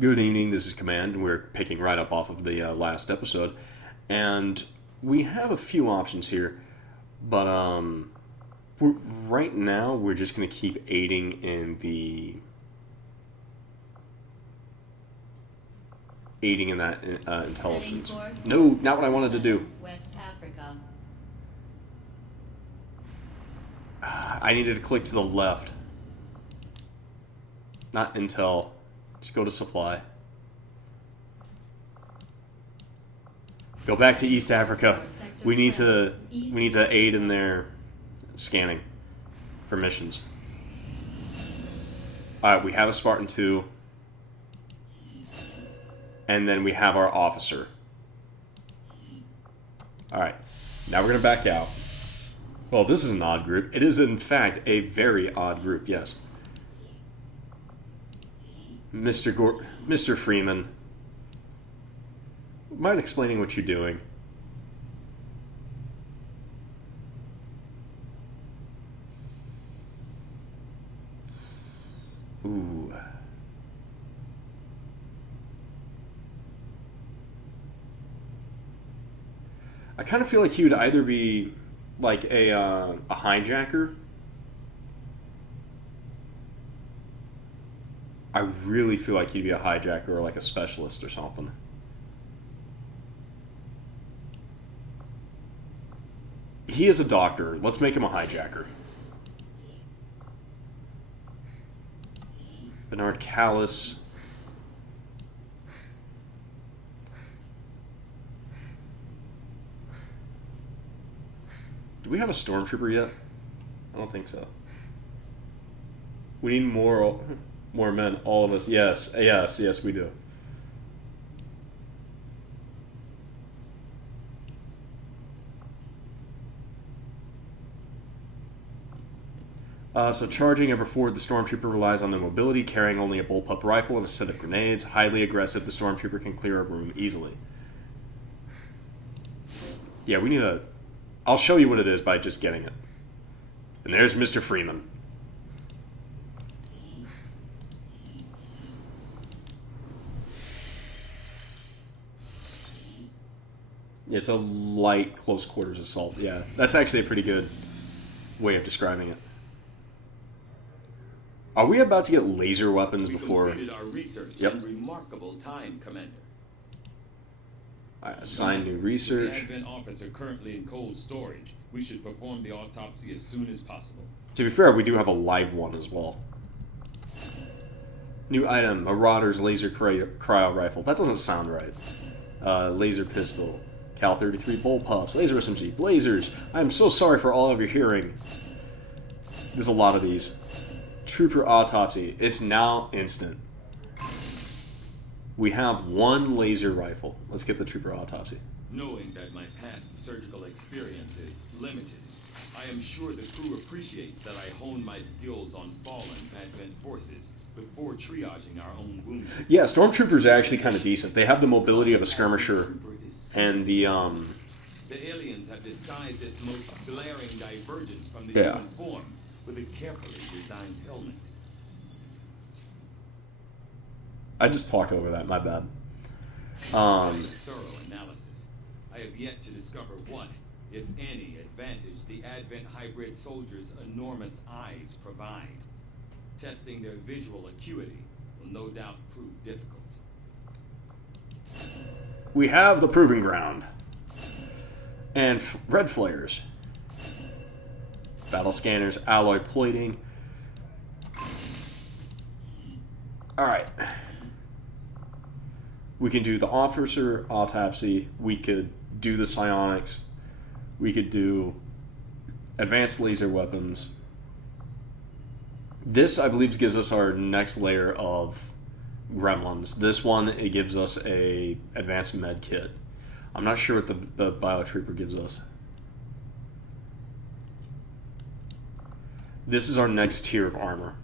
Good evening, this is Command. We're picking right up off of the last episode. And we have a few options here. But right now, we're just going to keep aiding in the... aiding in that intelligence. No, not what I wanted to do. West Africa. I needed to click to the left. Not intel. Just go to supply. Go back to East Africa. We need to aid in their scanning for missions. Alright, we have a Spartan 2. And then we have our officer. Alright. Now we're gonna back out. Well, this is an odd group. It is in fact a very odd group, yes. Mr. Freeman, mind explaining what you're doing? Ooh. I kind of feel like he would either be like a hijacker. I really feel like he'd be a hijacker or like a specialist or something. He is a doctor. Let's make him a hijacker. Bernard Callis. Do we have a stormtrooper yet? I don't think so. We need more men. All of us. Yes, we do. So charging ever forward, the stormtrooper relies on their mobility, carrying only a bullpup rifle and a set of grenades. Highly aggressive, the stormtrooper can clear a room easily. Yeah, we need a... I'll show you what it is by just getting it. And there's Mr. Freeman. It's a light close quarters assault. Yeah, that's actually a pretty good way of describing it. Are we about to get laser weapons before? We completed our research in remarkable time, Commander. I assign new research. With the Advent officer currently in cold storage, we should perform the autopsy as soon as possible. To be fair, we do have a live one as well. New item: Marauder's laser cryo rifle. That doesn't sound right. Laser pistol. Cal 33 bullpups. Laser SMG. Blazers. I am so sorry for all of your hearing. There's a lot of these. Trooper autopsy. It's now instant. We have one laser rifle. Let's get the trooper autopsy. Knowing that my past surgical experience is limited, I am sure the crew appreciates that I honed my skills on fallen Advent forces before triaging our own wounded. Yeah, stormtroopers are actually kind of decent. They have the mobility of a skirmisher, and the aliens have disguised this most glaring divergence from the human form with a carefully designed helmet. I just talked over that, my bad. Thorough analysis. I have yet to discover what, if any, advantage the Advent hybrid soldiers' enormous eyes provide. Testing their visual acuity will no doubt prove difficult. We have the proving ground. And red flares. Battle scanners, alloy plating. Alright. We can do the officer autopsy. We could do the psionics. We could do advanced laser weapons. This, I believe, gives us our next layer of gremlins. This one, it gives us a advanced med kit. I'm not sure what the biotrooper gives us. This is our next tier of armor.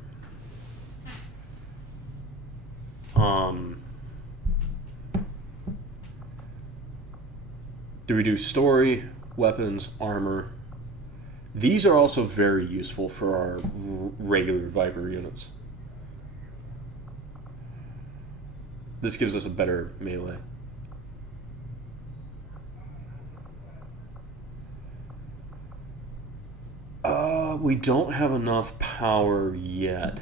Do we do story, weapons, armor? These are also very useful for our regular Viper units. This gives us a better melee. We don't have enough power yet.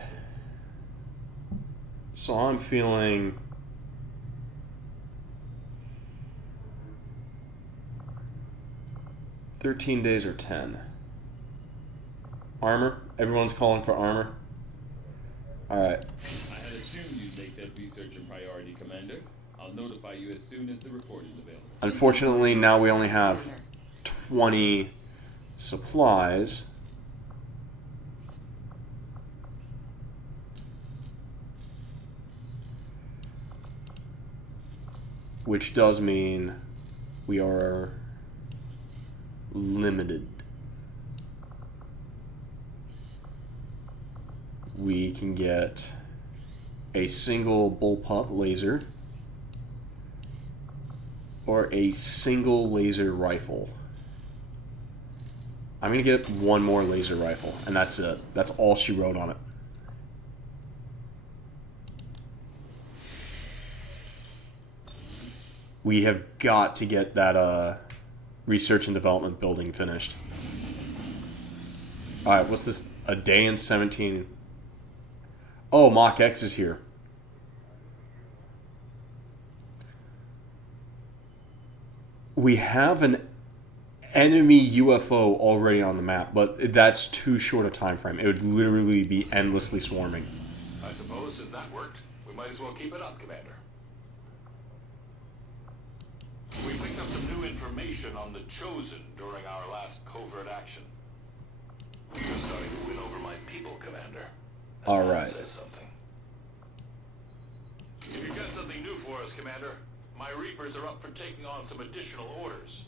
So I'm feeling... $13 days or 10. Armor? Everyone's calling for armor? Alright. I had assumed you'd make that research a priority, Commander. I'll notify you as soon as the report is available. Unfortunately, now we only have 20 supplies. Which does mean we are limited. We can get a single bullpup laser or a single laser rifle. I'm gonna get one more laser rifle, and that's it. That's all she wrote on it. We have got to get that research and development building finished. Alright, what's this? A day and 17. Oh, Mach X is here. We have an enemy UFO already on the map, but that's too short a time frame. It would literally be endlessly swarming. I suppose if that worked, we might as well keep it up, Commander. We picked up some new information on the Chosen during our last covert action. You're starting to win over my people, Commander. All right. That says something. If you've got something new for us, Commander, my Reapers are up for taking on some additional orders.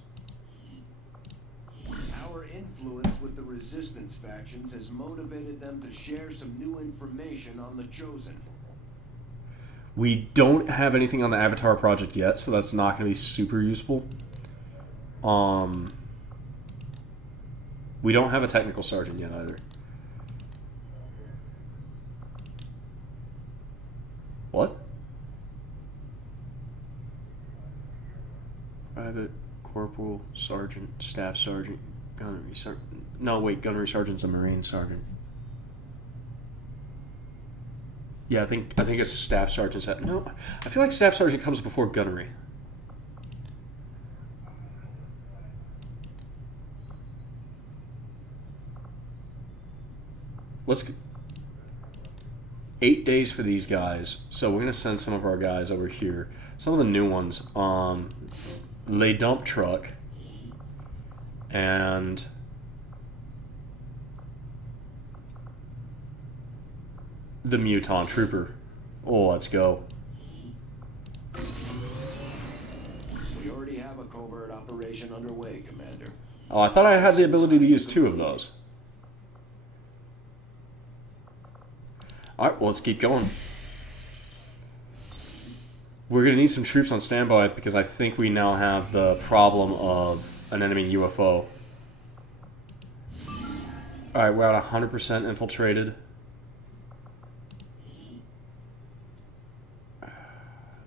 Our influence with the Resistance factions has motivated them to share some new information on the Chosen. We don't have anything on the Avatar project yet, so that's not going to be super useful. We don't have a technical sergeant yet either. What? Private, corporal, sergeant, staff sergeant, gunnery sergeant. No, wait, gunnery sergeant's a Marine sergeant. Yeah, I think it's staff sergeant's. No, I feel like staff sergeant comes before gunnery. Let's 8 days for these guys. So we're gonna send some of our guys over here. Some of the new ones. Le dump truck and the Muton Trooper. Oh, let's go. We already have a covert operation underway, Commander. Oh, I thought I had the ability to use 2 of those. Alright, well, let's keep going. We're going to need some troops on standby because I think we now have the problem of an enemy UFO. Alright, we're at 100% infiltrated.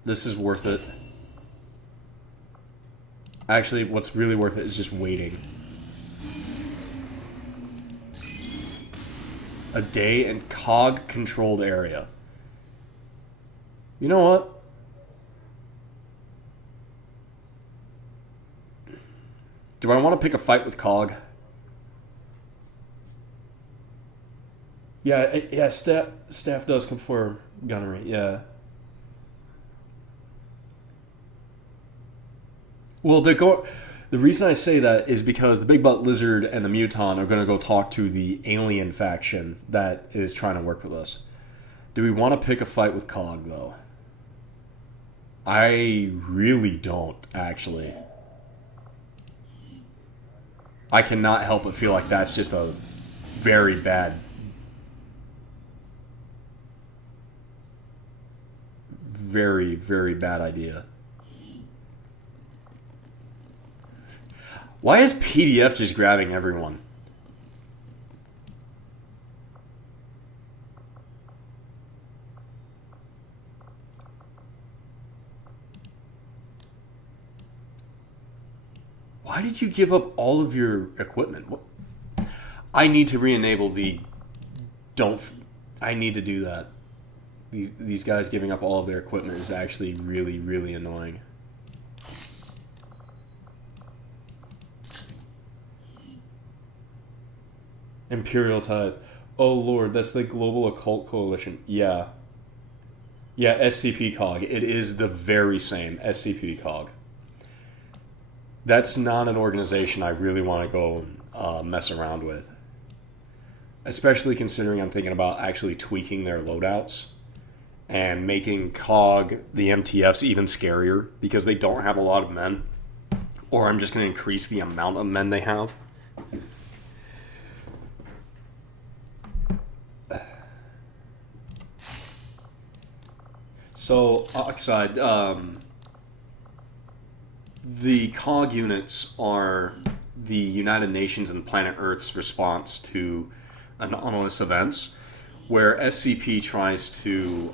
This is worth it. Actually, what's really worth it is just waiting. A day in COG-controlled area. You know what? Do I want to pick a fight with COG? Yeah, staff does come for gunnery, yeah. Well, the reason I say that is because the Big Butt Lizard and the Muton are going to go talk to the alien faction that is trying to work with us. Do we want to pick a fight with COG, though? I really don't, actually. I cannot help but feel like that's just a very bad... very, very bad idea. Why is PDF just grabbing everyone? Why did you give up all of your equipment? What? I need to re-enable the... Don't... I need to do that. These guys giving up all of their equipment is actually really, really annoying. Imperial Tithe. Oh lord, that's the Global Occult Coalition. Yeah. Yeah, SCP-COG. It is the very same SCP-COG. That's not an organization I really want to go mess around with. Especially considering I'm thinking about actually tweaking their loadouts and making COG, the MTFs, even scarier because they don't have a lot of men. Or I'm just going to increase the amount of men they have. So, Oxide, the COG units are the United Nations and Planet Earth's response to anomalous events, where SCP tries to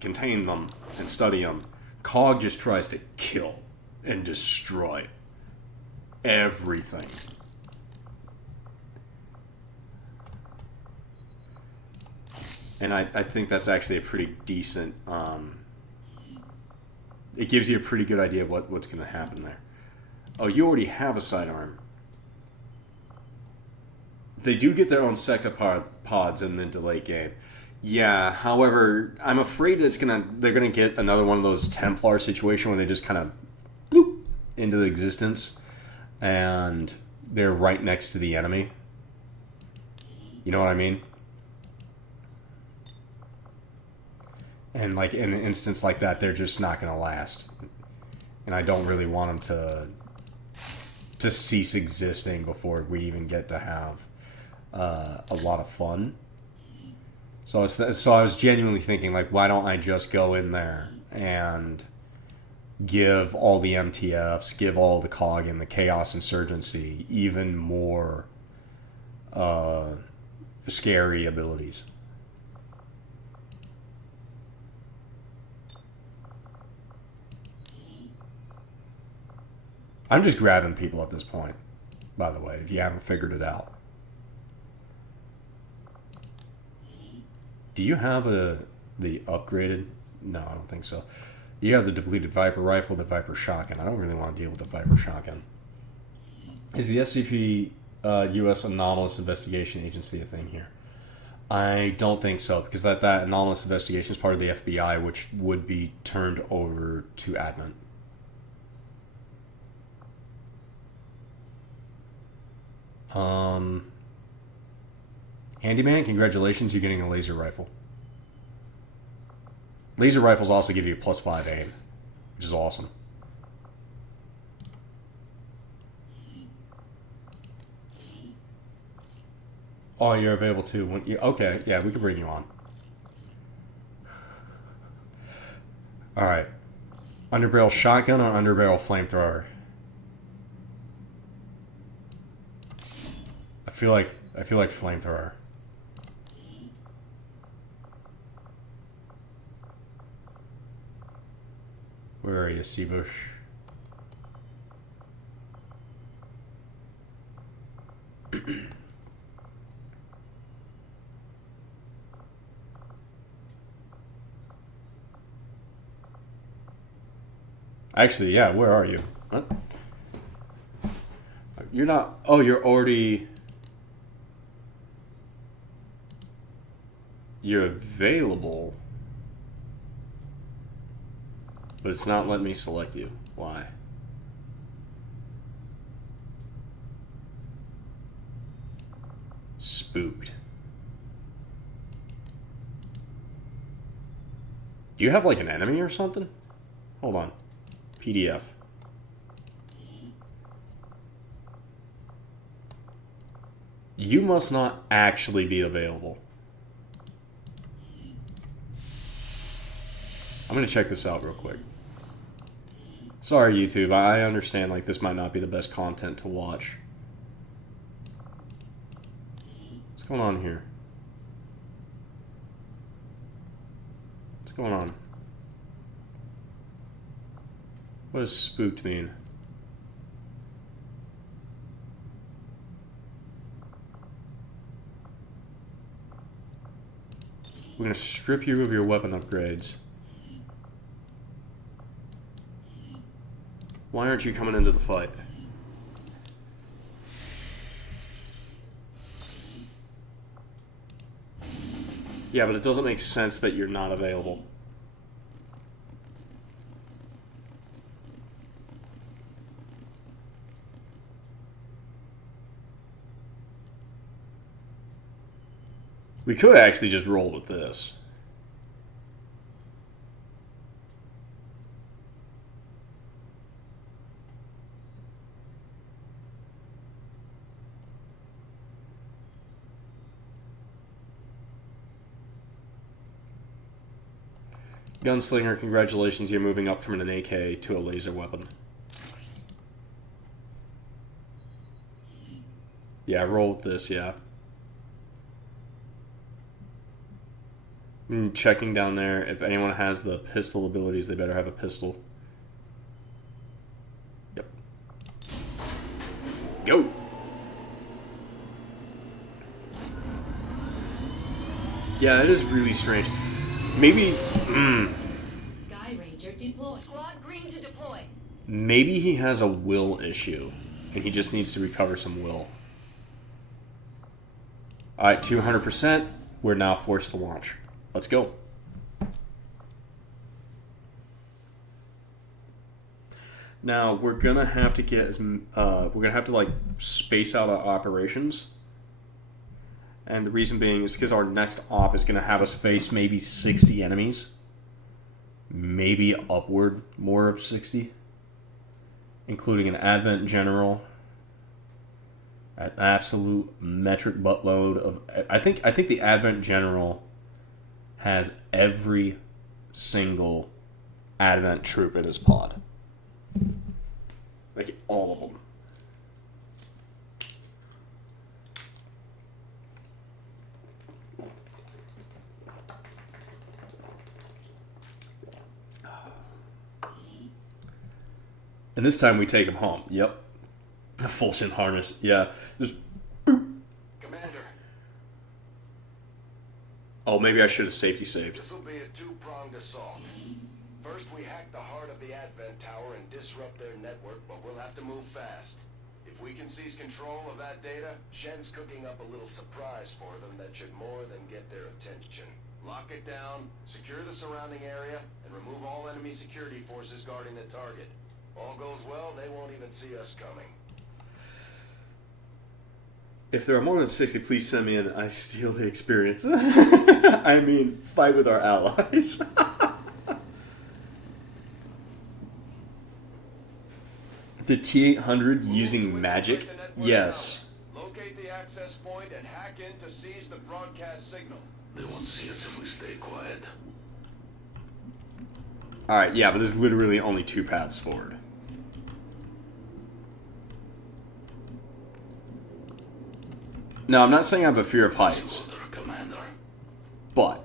contain them and study them. COG just tries to kill and destroy everything. And I think that's actually a pretty decent... it gives you a pretty good idea of what's going to happen there. Oh, you already have a sidearm. They do get their own sectopods in mid to late game. Yeah, however, I'm afraid they're gonna get another one of those Templar situation where they just kind of bloop into existence, and they're right next to the enemy. You know what I mean? And like in an instance like that, they're just not gonna last. And I don't really want them to cease existing before we even get to have a lot of fun. So I was genuinely thinking, like, why don't I just go in there and give all the MTFs, give all the COG and the Chaos Insurgency even more scary abilities. I'm just grabbing people at this point, by the way, if you haven't figured it out. Do you have the upgraded? No, I don't think so. You have the depleted Viper rifle, the Viper shotgun. I don't really want to deal with the Viper shotgun. Is the SCP U.S. Anomalous Investigation Agency a thing here? I don't think so, because that anomalous investigation is part of the FBI, which would be turned over to admin. Handyman, congratulations, you're getting a laser rifle. Laser rifles also give you a +5 aim, which is awesome. Oh, you're available too. Okay, yeah, we can bring you on. Alright. Underbarrel shotgun or underbarrel flamethrower? I feel like flamethrower. Where are you, Seabush? Actually, yeah, where are you? What? You're not... Oh, you're already... You're available. But it's not letting me select you. Why? Spooked. Do you have like an enemy or something? Hold on. PDF. You must not actually be available. I'm gonna check this out real quick. Sorry, YouTube. I understand like this might not be the best content to watch. What's going on here? What's going on? What does spooked mean? We're gonna strip you of your weapon upgrades. Why aren't you coming into the fight? Yeah, but it doesn't make sense that you're not available. We could actually just roll with this. Gunslinger, congratulations, you're moving up from an AK to a laser weapon. Yeah, roll with this, yeah. Checking down there, if anyone has the pistol abilities, they better have a pistol. Yep. Go! Yeah, it is really strange. Maybe... Sky Ranger deploy. Squad green to deploy. Maybe he has a will issue, and he just needs to recover some will. Alright, 200%. We're now forced to launch. Let's go. Now, we're gonna have to get we're gonna have to, like, space out our operations. And the reason being is because our next op is gonna have us face maybe 60 enemies. Maybe upward more of 60. Including an Advent General. An absolute metric buttload of... I think the Advent General has every single Advent troop in his pod. Like, all of them. And this time we take him home. Yep. A full shin harness. Yeah. Just boop. Commander, Oh, maybe I should have safety saved. this will be a two-pronged assault. First, we hack the heart of the Advent Tower and disrupt their network, but we'll have to move fast. If we can seize control of that data, Shen's cooking up a little surprise for them that should more than get their attention. Lock it down, secure the surrounding area, and remove all enemy security forces guarding the target. All goes well, they won't even see us coming. If there are more than 60, please send me in. I steal the experience. I mean, fight with our allies. The T-800 using magic? Yes. Locate the access point and hack in to seize the broadcast signal. They won't see us if we stay quiet. Alright, yeah, but there's literally only two paths forward. No, I'm not saying I have a fear of heights. Commander. But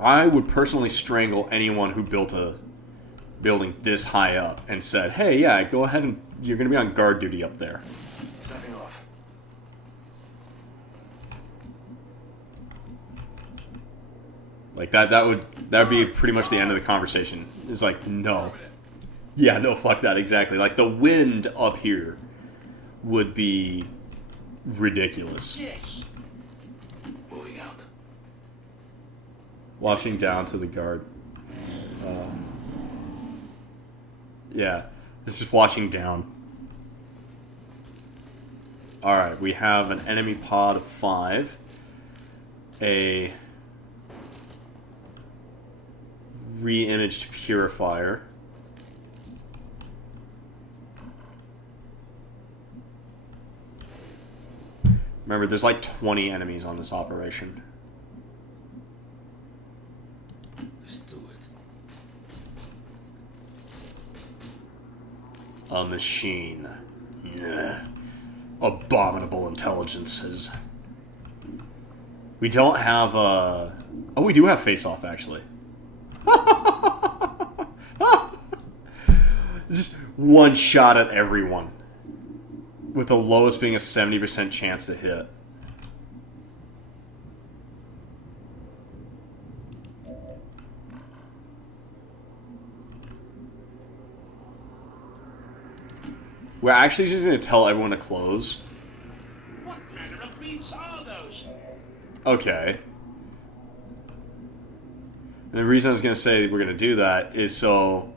I would personally strangle anyone who built a building this high up and said, hey, yeah, go ahead and you're going to be on guard duty up there. Stepping off. Like that would be pretty much the end of the conversation. It's like, no. Yeah, no, fuck that, exactly. Like, the wind up here would be ridiculous. Moving out. Watching down to the guard. Yeah, this is watching down. Alright, we have an enemy pod of 5. A re-imaged purifier. Remember, there's like 20 enemies on this operation. Let's do it. A machine. Yeah. Abominable intelligences. We don't have a... Oh, we do have face-off, actually. Just one shot at everyone. With the lowest being a 70% chance to hit. We're actually just going to tell everyone to close. What manner of beasts are those? Okay. And the reason I was going to say we're going to do that is so...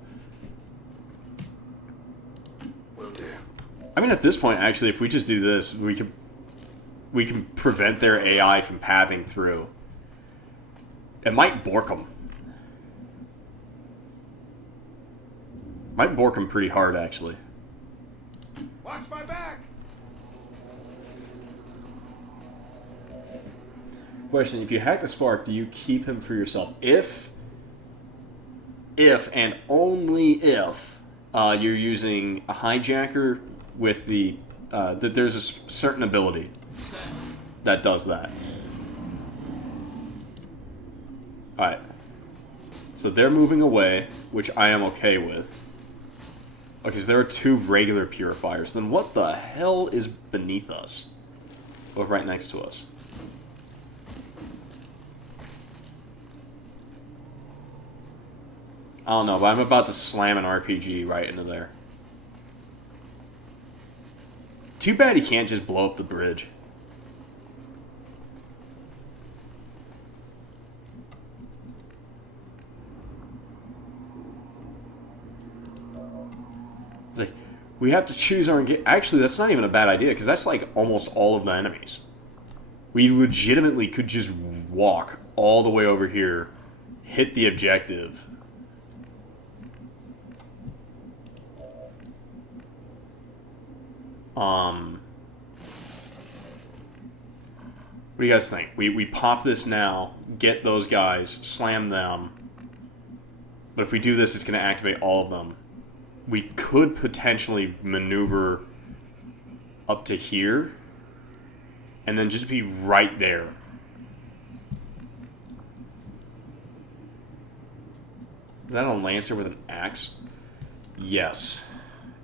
Will do. I mean, at this point, actually, if we just do this, we can prevent their AI from pathing through. It might bork them. Might bork them pretty hard, actually. Watch my back! Question, if you hack the spark, do you keep him for yourself? If and only if you're using a hijacker with the that there's a certain ability that does that. Alright. So they're moving away, which I am okay with. Okay, so there are 2 regular purifiers. Then what the hell is beneath us? Or right next to us? I don't know, but I'm about to slam an RPG right into there. Too bad he can't just blow up the bridge. It's like, we have to choose our... Actually, that's not even a bad idea, because that's like almost all of the enemies. We legitimately could just walk all the way over here, hit the objective. What do you guys think? We pop this now, get those guys, slam them. But if we do this, it's going to activate all of them. We could potentially maneuver up to here, and then just be right there. Is that a Lancer with an axe? Yes.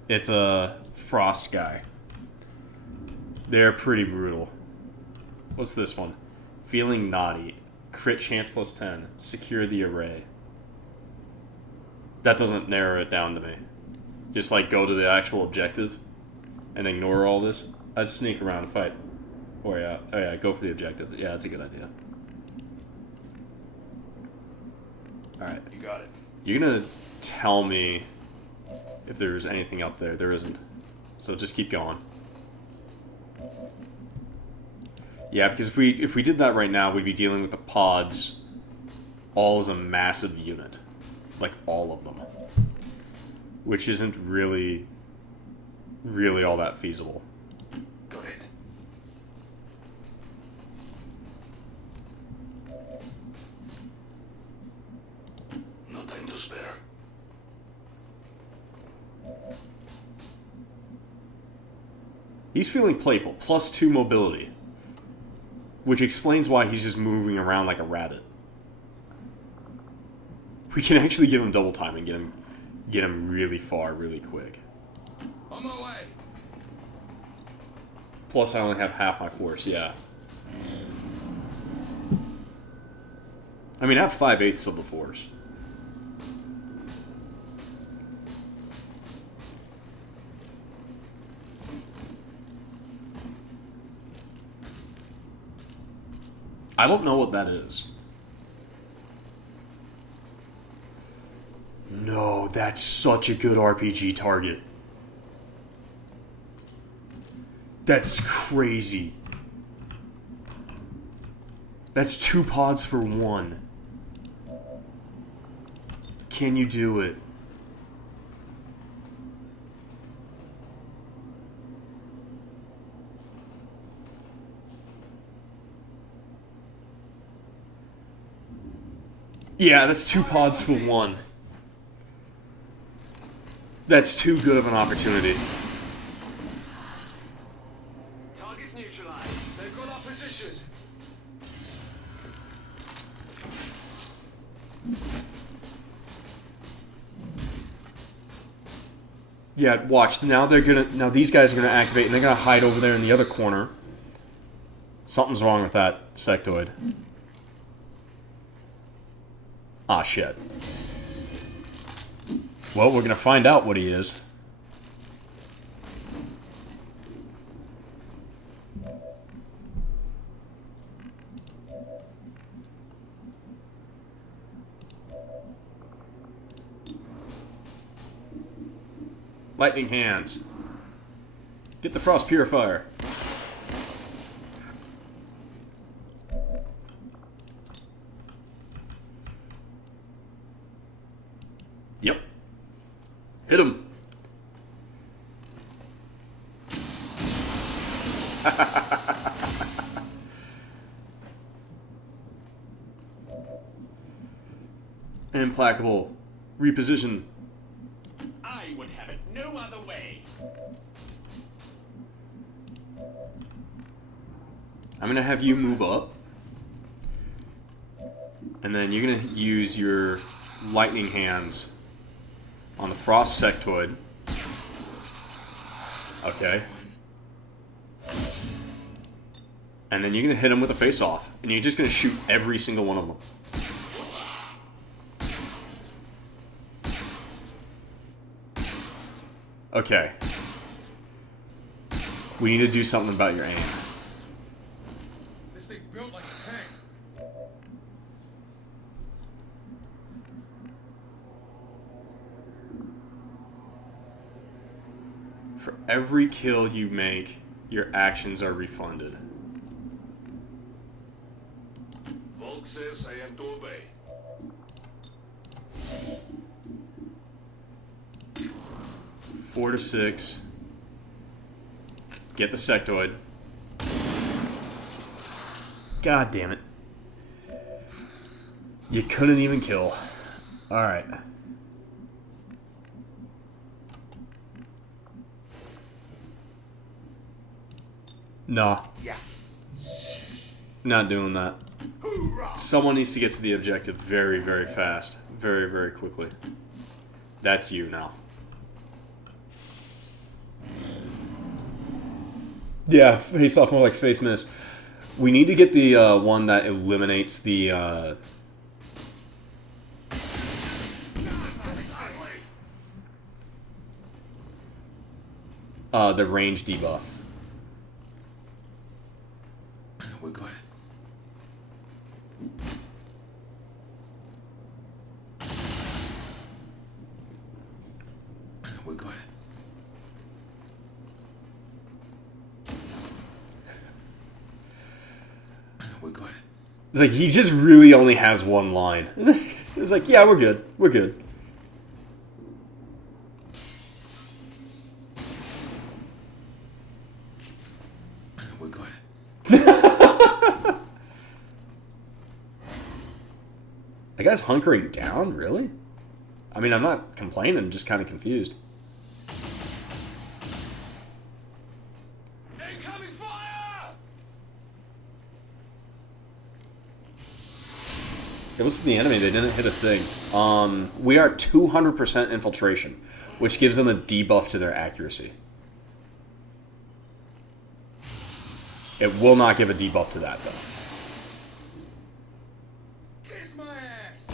It's a Frost guy. They're pretty brutal. What's this one? Feeling naughty. Crit chance plus 10. Secure the array. That doesn't narrow it down to me. Just like go to the actual objective and ignore all this. I'd sneak around and fight. Oh yeah, go for the objective. Yeah, that's a good idea. Alright. You got it. You're gonna tell me if there's anything up there. There isn't. So just keep going. Yeah, because if we did that right now, we'd be dealing with the pods all as a massive unit. Like, all of them. Which isn't really all that feasible. Go ahead. No time to spare. He's feeling playful, plus 2 mobility. Which explains why he's just moving around like a rabbit. We can actually give him double time and get him really far, really quick. On my way. Plus I only have half my force, yeah. I mean, I have 5/8 of the force. I don't know what that is. No, that's such a good RPG target. That's crazy. That's 2 pods for 1. Can you do it? Yeah, that's 2 pods for 1. That's too good of an opportunity. Target's neutralized. They've got our position. Yeah, watch. Now these guys are gonna activate and they're gonna hide over there in the other corner. Something's wrong with that sectoid. Ah, shit. Well, we're gonna find out what he is. Lightning hands. Get the frost purifier. Yep. Hit him. Implacable. Reposition. I would have it no other way. I'm gonna have you move up. And then you're gonna use your lightning hands on the frost sectoid. Okay. And then you're gonna hit him with a face-off. And you're just gonna shoot every single one of them. Okay. We need to do something about your aim. This thing's built like a tank. For every kill you make, your actions are refunded. Volk says I am to obey. 4 to 6. Get the sectoid. God damn it. You couldn't even kill. Alright. Nah. Yeah. Not doing that. Someone needs to get to the objective very, very fast. Very, very quickly. That's you now. Yeah, face off more like face miss. We need to get the one that eliminates the range debuff. We're good. We're good. We're good. It's like he just really only has one line. It's like, yeah, we're good. We're good. We're good. That guy's hunkering down, really? I mean, I'm not complaining, just kind of confused. Incoming fire! It was the enemy, they didn't hit a thing. We are 200% infiltration, which gives them a debuff to their accuracy. It will not give a debuff to that, though. Kiss my ass!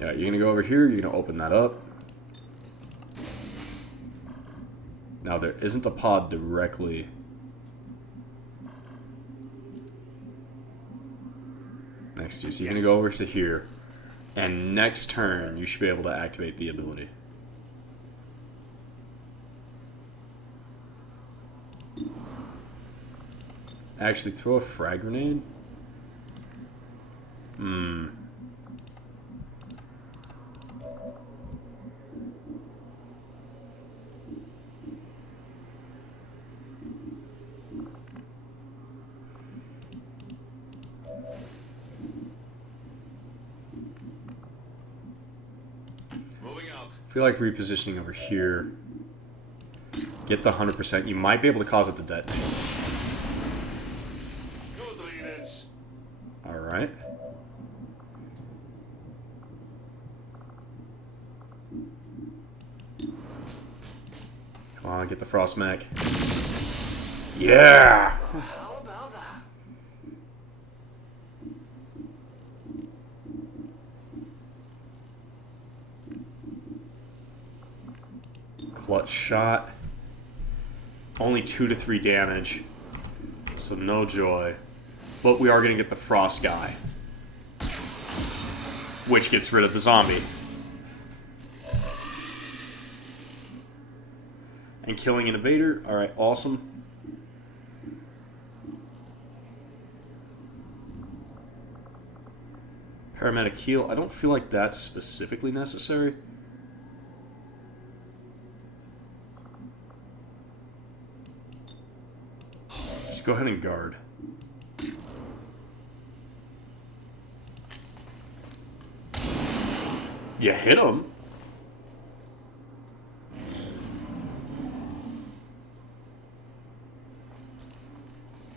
Yeah, you're gonna go over here, you're gonna open that up. Now, there isn't a pod directly. Next to you, so you're gonna go over to here. And next turn, you should be able to activate the ability. Actually, throw a frag grenade? Moving out. I feel like repositioning over here. Get the 100%. You might be able to cause it to detonate. Good riddance. Alright. Come on, get the frost mech. Yeah! How about that? Clutch shot. Only 2 to 3 damage. So no joy. But we are going to get the frost guy. which gets rid of the zombie. And killing an invader. Alright, awesome. Paramedic heal. I don't feel like that's specifically necessary. Just go ahead and guard. You hit him.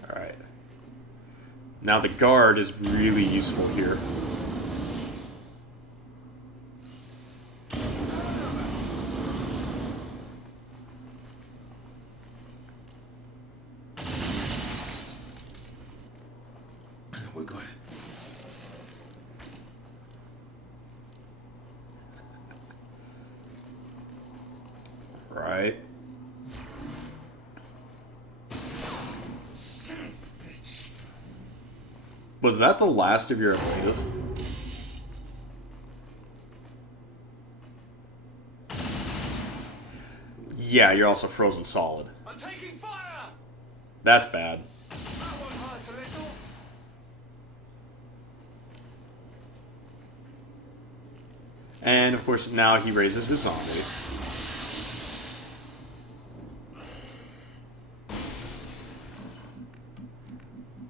Alright. Now the guard is really useful here. We're good. Right. Was that the last of your ablative? Yeah, you're also frozen solid. I'm taking fire! That's bad. That one hurts a little. And of course, now he raises his zombie.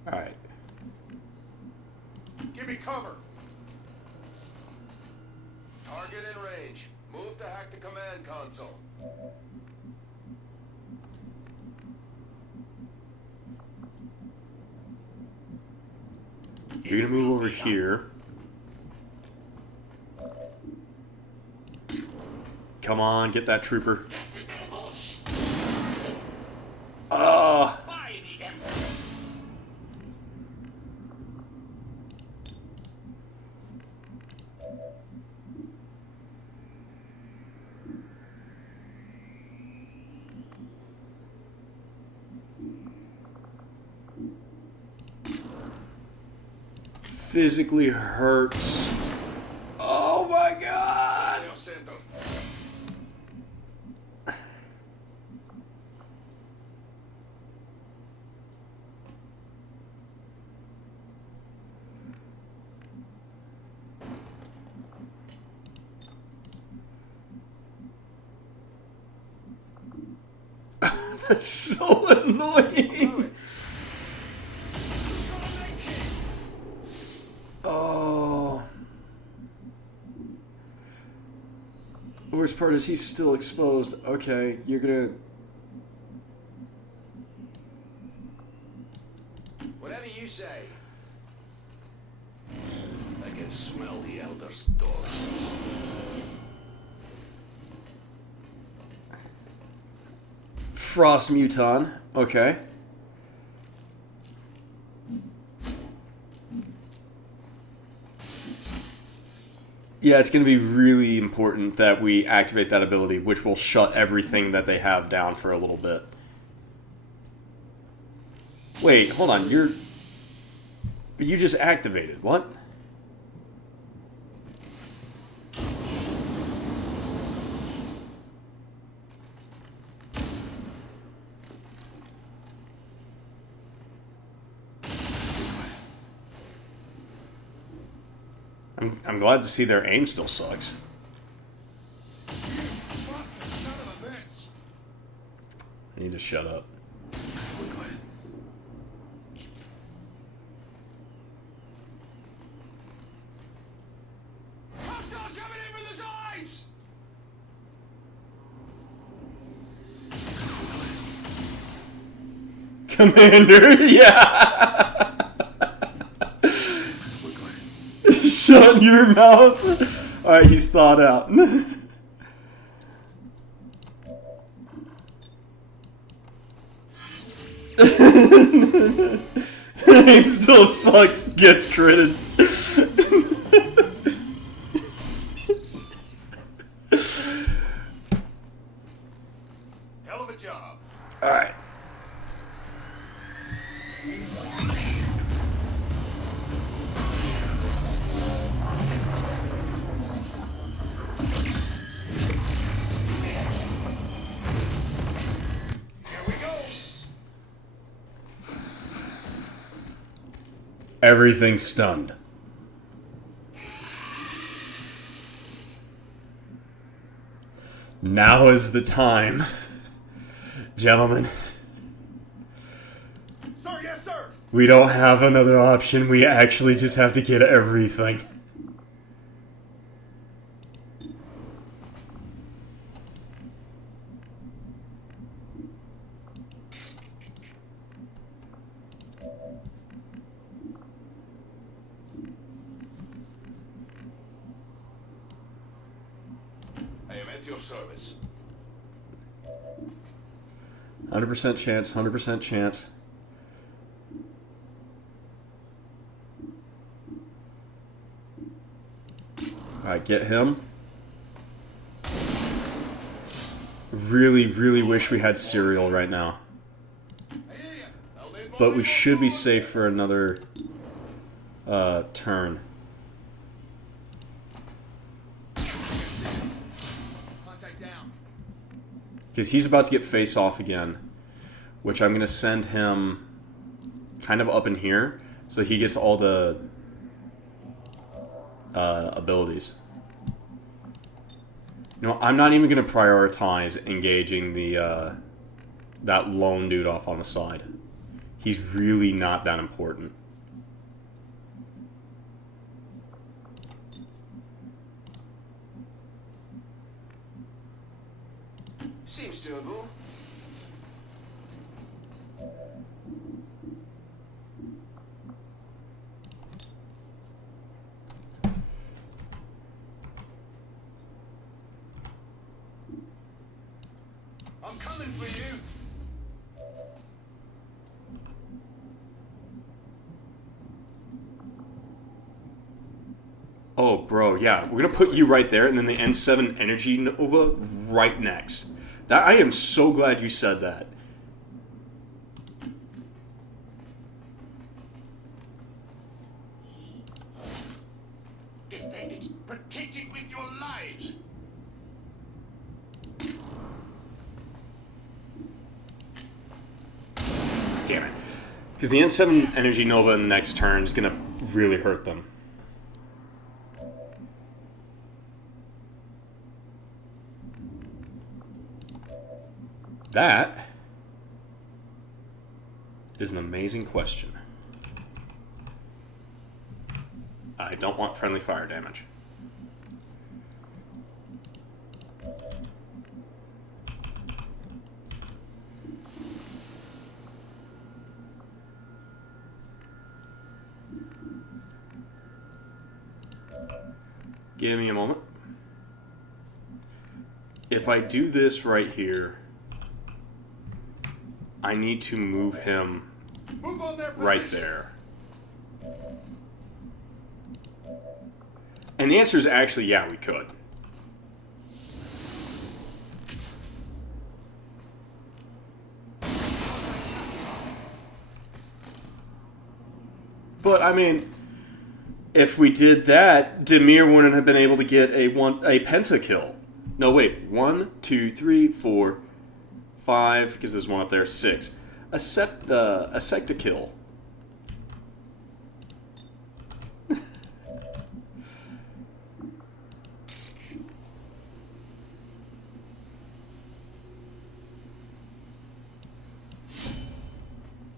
Alright. Give me cover. Target in range. Move to hack the command console. You're gonna move over here. Come on, get that trooper. Physically hurts. Oh my god! That's so annoying. Oh. The worst part is he's still exposed. Okay, you're gonna... Whatever you say. I can smell the Elder's doors. Frost Muton. Okay. Yeah, it's going to be really important that we activate that ability, which will shut everything that they have down for a little bit. Wait, hold on. You just activated. What? I'm glad to see their aim still sucks. I need to shut up. We're good. Hostiles coming in from the sides! Commander, yeah! Shut your mouth! Alright, he's thawed out. Aim still sucks, gets critted. Hell of a job. Alright. Everything's stunned. Now is the time. Gentlemen. Sir, yes, sir. We don't have another option. We actually just have to get everything. I am at your service. 100% chance, 100% chance. Alright, get him. Really, really wish we had cereal right now. But we should be safe for another turn. Contact down. Because he's about to get face off again. Which I'm going to send him kind of up in here. So he gets all the abilities. You know, I'm not even going to prioritize engaging the that lone dude off on the side. He's really not that important. Seems doable. I'm coming for you. Oh, bro, yeah. We're going to put you right there, and then the N7 Energy Nova right next. That I am so glad you said that. Defend it. Protect it with your lives. Damn it. Because the N7 Energy Nova in the next turn is going to really hurt them. That is an amazing question. I don't want friendly fire damage. Give me a moment. If I do this right here, I need to move him Move on their right position. there. And the answer is actually, yeah, we could. But, I mean, if we did that, Demir wouldn't have been able to get a pentakill. No, wait. 1, 2, 3, 4, 5, because there's one up there, 6. A sectakill.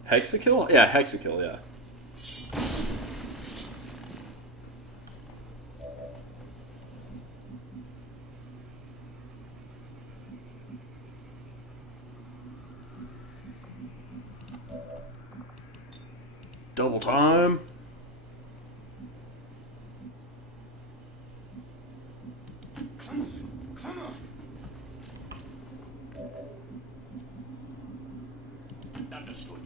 Hexakill? Yeah, hexakill, yeah. Double time. Come on, come on. Understood.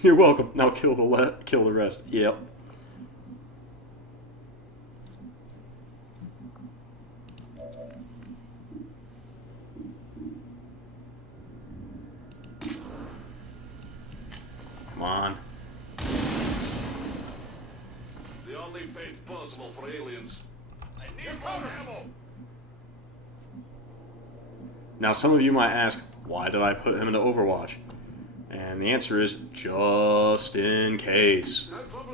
You're welcome. Now kill the rest. Yep. Come on. The only fate possible for aliens. I need more ammo. Now some of you might ask, why did I put him into Overwatch? And the answer is just in case. No problem.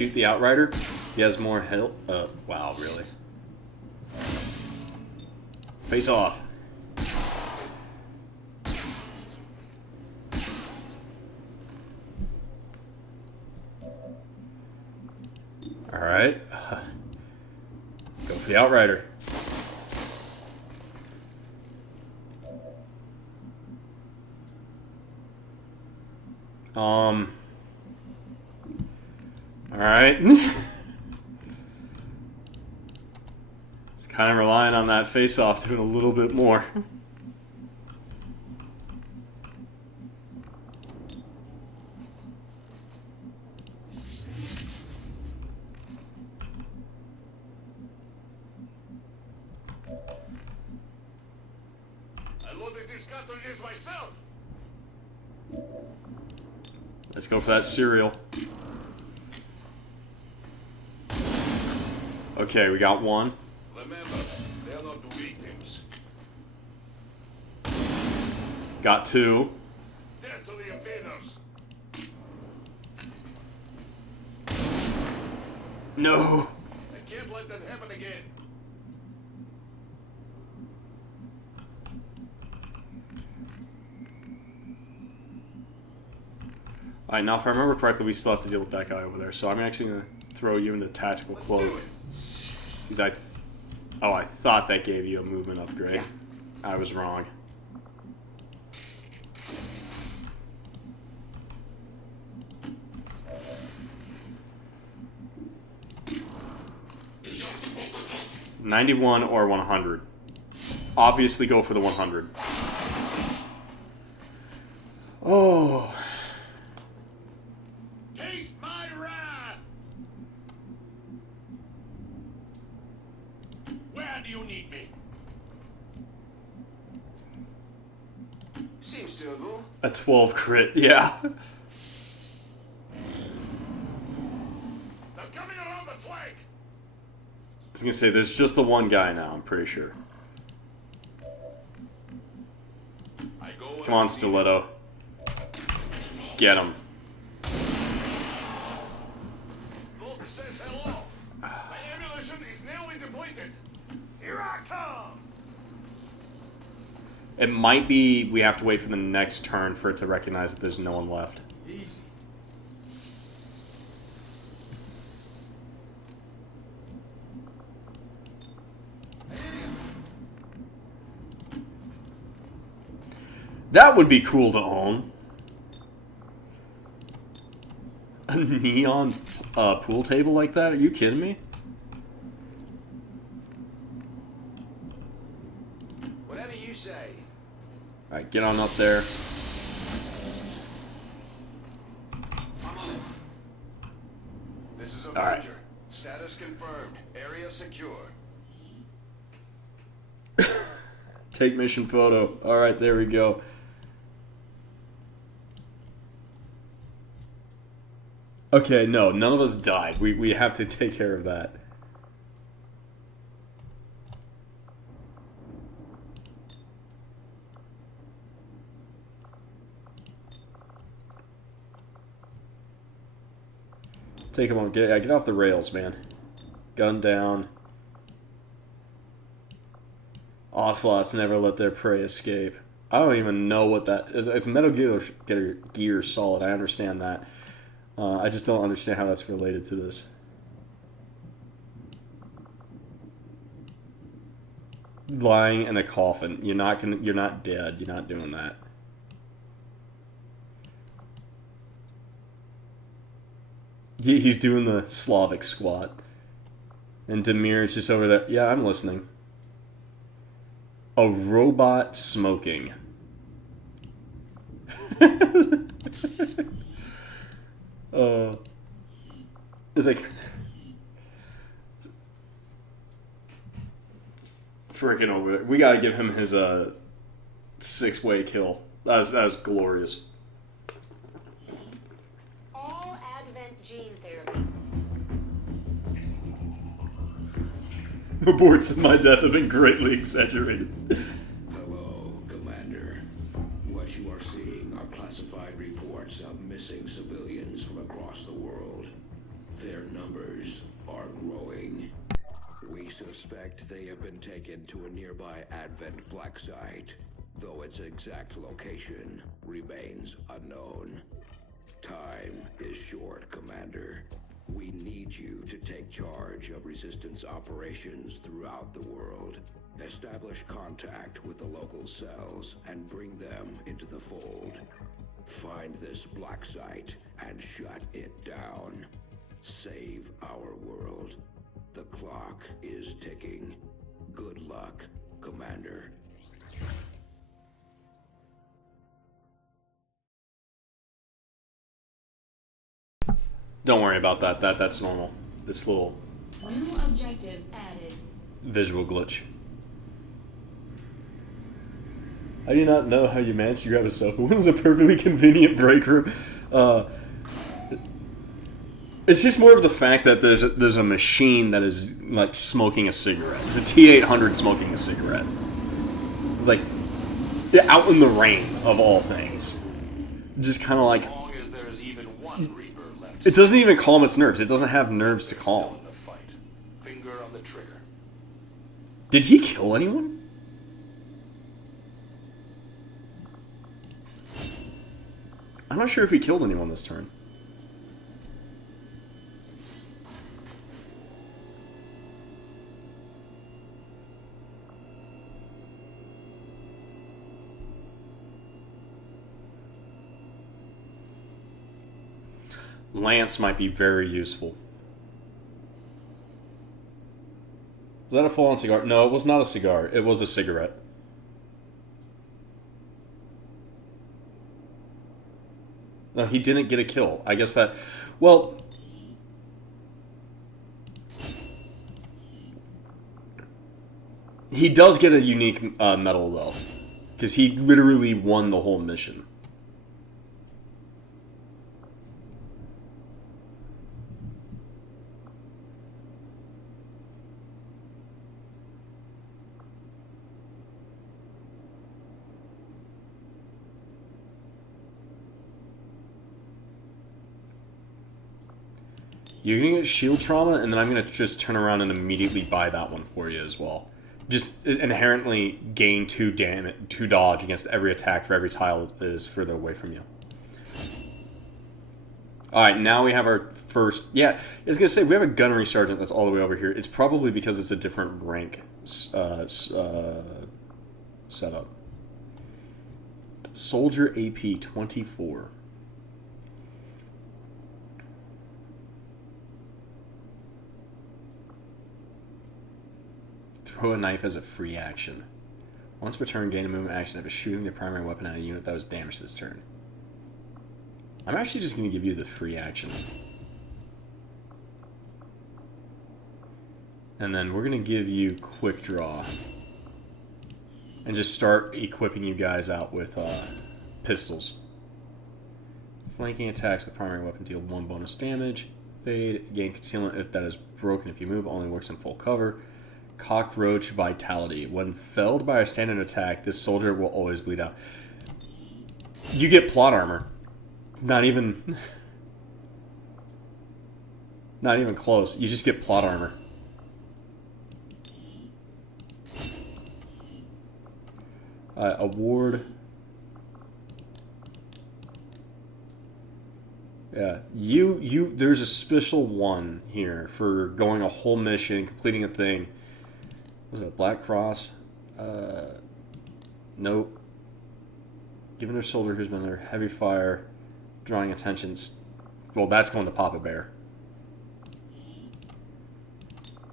shoot the Outrider, he has more health. Wow, really? Face off. Alright. Go for the Outrider. Alright. It's kind of relying on that face-off doing a little bit more. I loaded these cartridges myself. Let's go for that cereal. Okay, we got one. Remember, they're not the victims. Got two. Death to the invaders. No. I can't let that happen again. Alright, now if I remember correctly, we still have to deal with that guy over there. So I'm actually going to throw you into tactical cloak. Because I thought that gave you a movement upgrade. Yeah. I was wrong. $91 or 100. Obviously go for the 100. Oh. Taste my wrath! Where do you need me? Seems doable. A 12 crit, yeah. They're coming around the flank! I was gonna say, there's just the one guy now, I'm pretty sure. I go Come on, Stiletto. Get him. Volk says hello. My ammunition is nearly depleted. Here I come! It might be we have to wait for the next turn for it to recognize that there's no one left. Easy. That would be cool to own. A neon pool table like that? Are you kidding me? Whatever you say. Alright, get on up there. This is a All right. Ranger. Status confirmed. Area secure. Take mission photo. Alright, there we go. Okay, no, none of us died. We have to take care of that. Take him on. Get off the rails, man. Gun down. Ocelots never let their prey escape. I don't even know what that is. It's Metal Gear Solid. I understand that. I just don't understand how that's related to this. Lying in a coffin. You're not dead. You're not doing that. He's doing the Slavic squat. And Demir's just over there. Yeah, I'm listening. A robot smoking. It's like freaking over there. We gotta give him his 6-way kill. That was glorious. All Advent gene therapy. Reports of my death have been greatly exaggerated. Hello, Commander. What you are seeing are classified reports of missing civilians from across the world. They're into a nearby Advent black site, though its exact location remains unknown. Time is short, Commander. We need you to take charge of Resistance operations throughout the world. Establish contact with the local cells and bring them into the fold. Find this black site and shut it down. Save our world. The clock is ticking. Good luck, Commander. Don't worry about that. That's normal. This little New objective added. visual glitch. I do not know how you managed to grab a sofa. When was a perfectly convenient break room? It's just more of the fact that there's a machine that is like smoking a cigarette. It's a T-800 smoking a cigarette. It's like out in the rain of all things. Just kind of like. As long as there's even one Reaper left. It doesn't even calm its nerves. It doesn't have nerves to calm. The fight. Finger on the trigger. Did he kill anyone? I'm not sure if he killed anyone this turn. Lance might be very useful. Was that a full-on cigar? No, it was not a cigar. It was a cigarette. No, he didn't get a kill. I guess that... Well... He does get a unique medal, though. Because he literally won the whole mission. You're going to get shield trauma, and then I'm going to just turn around and immediately buy that one for you as well. Just inherently gain 2 dodge against every attack for every tile that is further away from you. Alright, now we have our first... Yeah, I was going to say, we have a gunnery sergeant that's all the way over here. It's probably because it's a different rank setup. Soldier AP 24. Throw a knife as a free action. Once per turn, gain a movement action after shooting the primary weapon at a unit that was damaged this turn. I'm actually just going to give you the free action. And then we're going to give you quick draw. And just start equipping you guys out with pistols. Flanking attacks with primary weapon deal 1 bonus damage. Fade, gain concealment if that is broken if you move, only works in full cover. Cockroach Vitality. When felled by a standard attack, this soldier will always bleed out. You get plot armor. Not even close. You just get plot armor. Award. Yeah, there's a special one here for going a whole mission, completing a thing. Was it a Black Cross? Nope. Given a soldier who's been under heavy fire, drawing attention. Well, that's going to Papa Bear.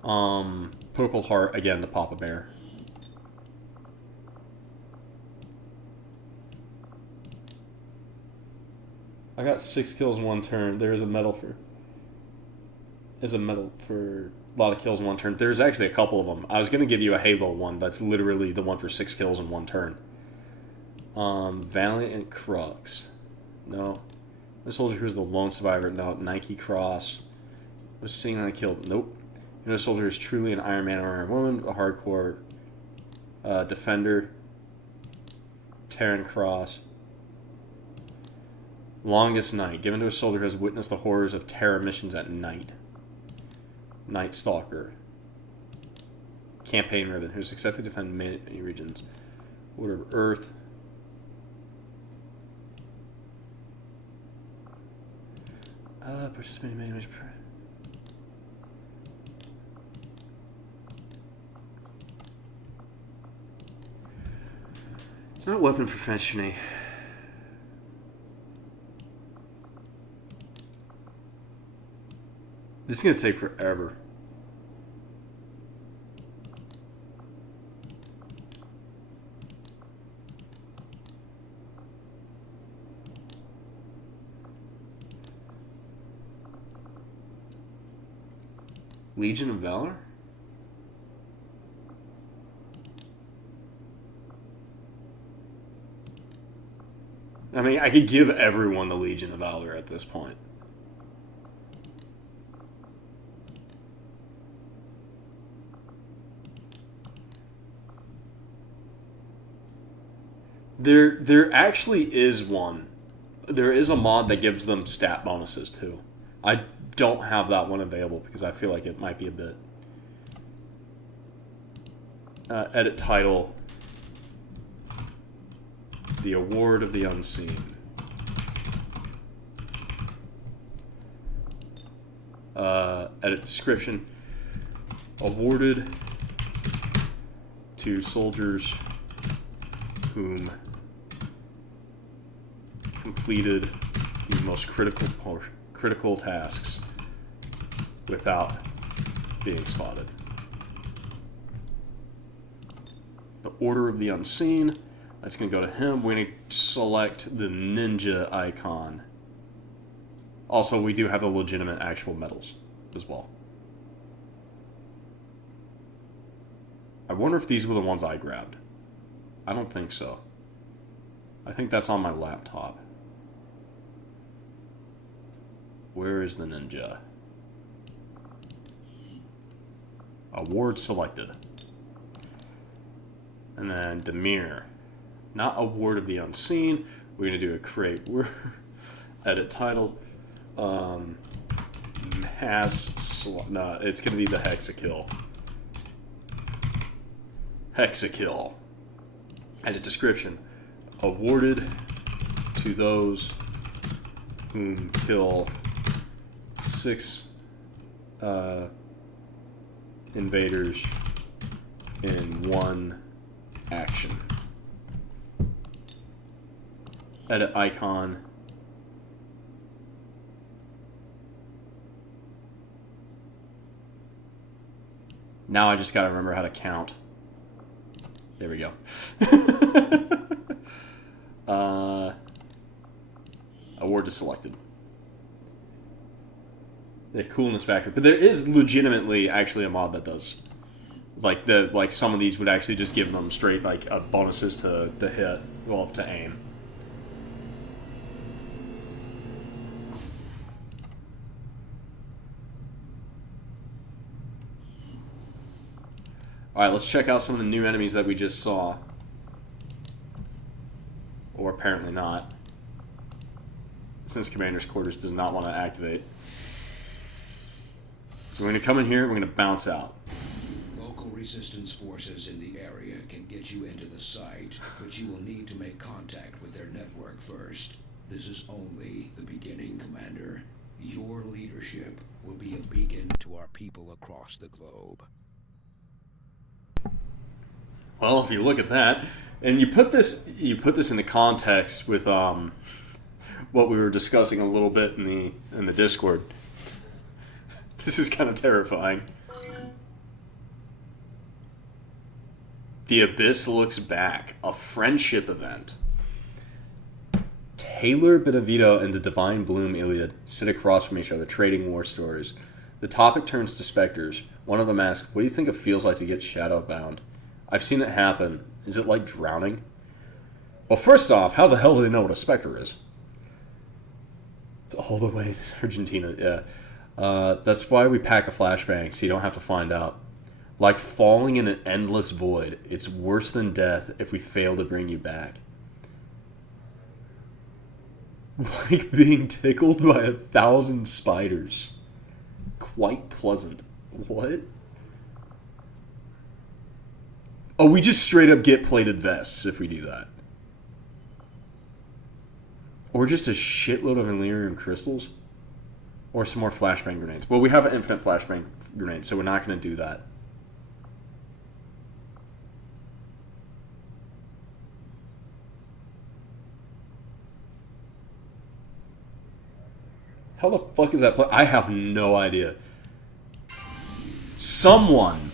Purple Heart, again, the Papa Bear. I got 6 kills in 1 turn. There is a medal for... There's a medal for a lot of kills in 1 turn. There's actually a couple of them. I was going to give you a Halo one. That's literally the one for 6 kills in 1 turn. Valiant and Crux. No. The soldier who's the lone survivor. No. Nike Cross. Was seeing that I killed. Nope. You know, soldier is truly an Iron Man or Iron Woman. A hardcore defender. Terran Cross. Longest Night. Given to a soldier who has witnessed the horrors of terror missions at night. Night Stalker. Campaign ribbon. Who successfully defend many regions. Order of Earth. Participate in many missions. It's not weapon proficiency. This is gonna take forever. Legion of Valor? I mean, I could give everyone the Legion of Valor at this point. There actually is one. There is a mod that gives them stat bonuses too. I don't have that one available because I feel like it might be a bit. Edit title. The Award of the Unseen. Edit description. Awarded to soldiers whom completed the most critical tasks without being spotted. The Order of the Unseen. That's going to go to him. We're going to select the ninja icon. Also, we do have the legitimate actual medals as well. I wonder if these were the ones I grabbed. I don't think so. I think that's on my laptop. Where is the ninja? Award selected. And then Demir. Not Award of the Unseen. We're going to do a create word. Edit title. No, it's going to be the Hexakill. Hexakill. Edit description. Awarded to those whom kill 6 invaders in 1 action. Edit icon. Now I just gotta remember how to count. There we go. Award is selected. The coolness factor, but there is legitimately actually a mod that does like some of these would actually just give them straight bonuses to hit, well, to aim. Alright, let's check out some of the new enemies that we just saw. Or apparently not. Since Commander's Quarters does not want to activate. So we're going to come in here and we're going to bounce out. Local resistance forces in the area can get you into the site, but you will need to make contact with their network first. This is only the beginning, Commander. Your leadership will be a beacon to our people across the globe. Well, if you look at that, and you put this into context with what we were discussing a little bit in the Discord. This is kind of terrifying. The Abyss looks back, a friendship event. Taylor Benevito and the Divine Bloom Iliad sit across from each other, trading war stories. The topic turns to specters. One of them asks, "What do you think it feels like to get shadowbound?" I've seen it happen. Is it like drowning? Well, first off, how the hell do they know what a specter is? It's all the way to Argentina, yeah. That's why we pack a flashbang, so you don't have to find out. Like falling in an endless void. It's worse than death if we fail to bring you back. Like being tickled by 1,000 spiders. Quite pleasant. What? Oh, we just straight up get plated vests if we do that. Or just a shitload of Illyrium crystals. Or some more flashbang grenades. Well, we have an infinite flashbang grenade, so we're not going to do that. How the fuck is that play? I have no idea. Someone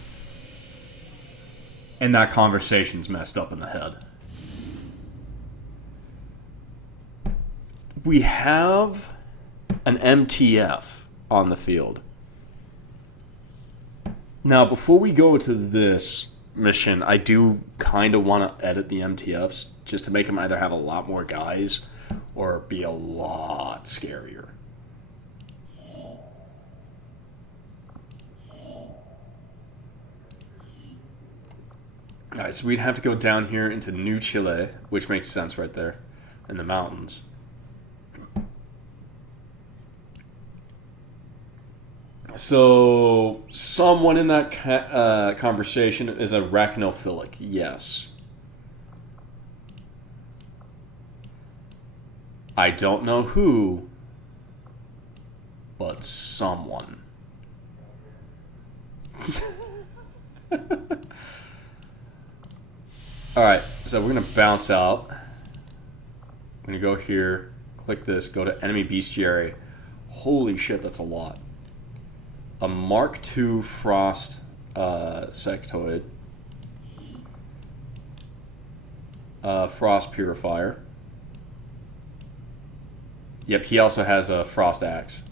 in that conversation's messed up in the head. We have an MTF on the field. Now, before we go into this mission, I do kind of want to edit the MTFs just to make them either have a lot more guys or be a lot scarier. Alright, so we'd have to go down here into New Chile, which makes sense right there in the mountains. So, someone in that conversation is arachnophilic, yes. I don't know who, but someone. Alright, so we're going to bounce out. I'm going to go here, click this, go to enemy bestiary. Holy shit, that's a lot. A Mark II Frost sectoid. Frost Purifier. Yep, he also has a Frost Axe.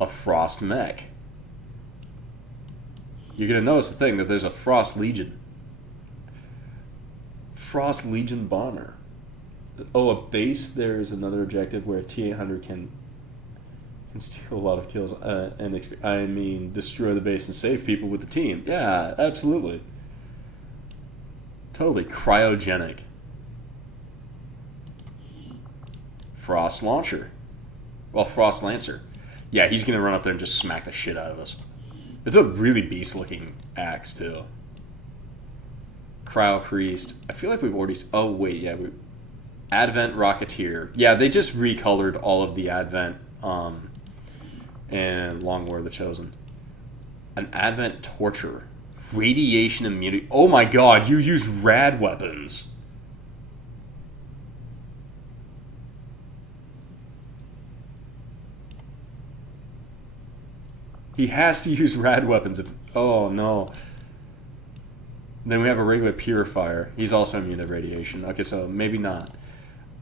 A Frost Mech. You're going to notice the thing that there's a Frost Legion. Frost Legion Bomber. Oh, a base. There's another objective where T-800 can steal a lot of kills and destroy the base and save people with the team. Yeah, absolutely. Totally. Cryogenic. Frost Launcher. Well, Frost Lancer. Yeah, he's going to run up there and just smack the shit out of us. It's a really beast-looking axe, too. Cryo Priest. I feel like we've already... Oh, wait, yeah. Advent Rocketeer. Yeah, they just recolored all of the Advent and Long War of the Chosen. An Advent Torturer. Radiation Immunity. Oh my god, you use rad weapons. He has to use rad weapons. Oh no. Then we have a regular Purifier. He's also immune to radiation. Okay, so maybe not.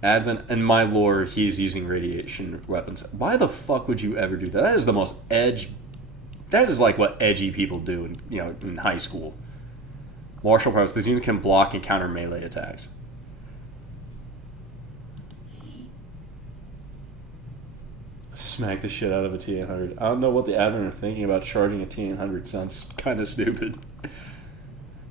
Advent, in my lore, he's using radiation weapons. Why the fuck would you ever do that? That is the most edge... That is like what edgy people do in high school. Martial prowess. This unit can block and counter melee attacks. Smack the shit out of a T-800. I don't know what the Advent are thinking about charging a T-800. Sounds kind of stupid.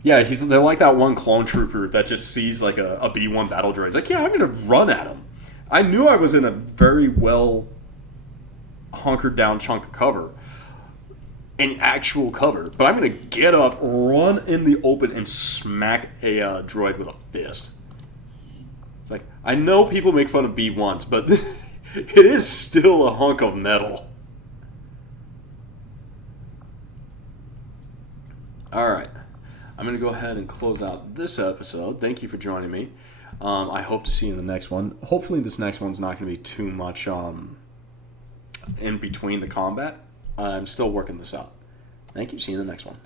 Yeah, they're like that one clone trooper that just sees like a B-1 battle droid. He's like, yeah, I'm going to run at him. I knew I was in a very well hunkered down chunk of cover. In actual cover. But I'm going to get up, run in the open, and smack a droid with a fist. It's like, I know people make fun of B-1s, but it is still a hunk of metal. Alright. I'm going to go ahead and close out this episode. Thank you for joining me. I hope to see you in the next one. Hopefully this next one's not going to be too much in between the combat. I'm still working this out. Thank you. See you in the next one.